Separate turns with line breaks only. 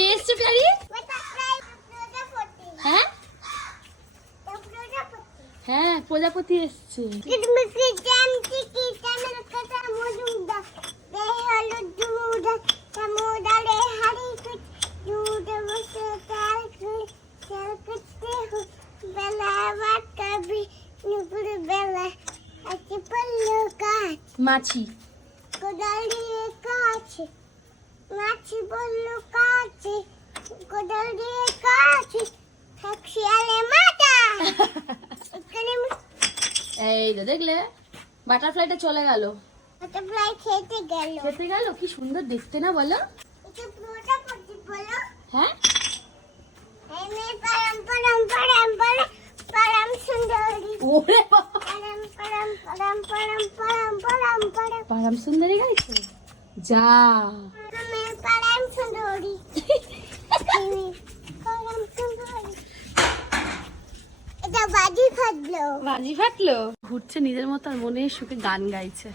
কে এসছে প্যারি হ্যাঁ? হ্যাঁ প্রজাপতি এসছে। মাছি।
কোদাল দিয়ে কাছে। কাছে বলল কাছে কোদাল দিয়ে কাছে শিয়ালে মাথা।
এই তো দেখলে বাটারফ্লাইটা চলে গেল।
বাটারফ্লাই খেতে গেল।
খেতে গেল? কি সুন্দর দেখতে না বলো? হ্যাঁ?
এমনি পারাম পারাম পারাম পারাম পারাম সুন্দরী।
ওরে
পারাম পারাম পারাম পারাম। পারাম
সুন্দরী গাইছে? যা।
বাজি ফাটলো।
বাজি ফাটলো? ঘুরছে নিজের মতো আর মনে সুখে গান গাইছে।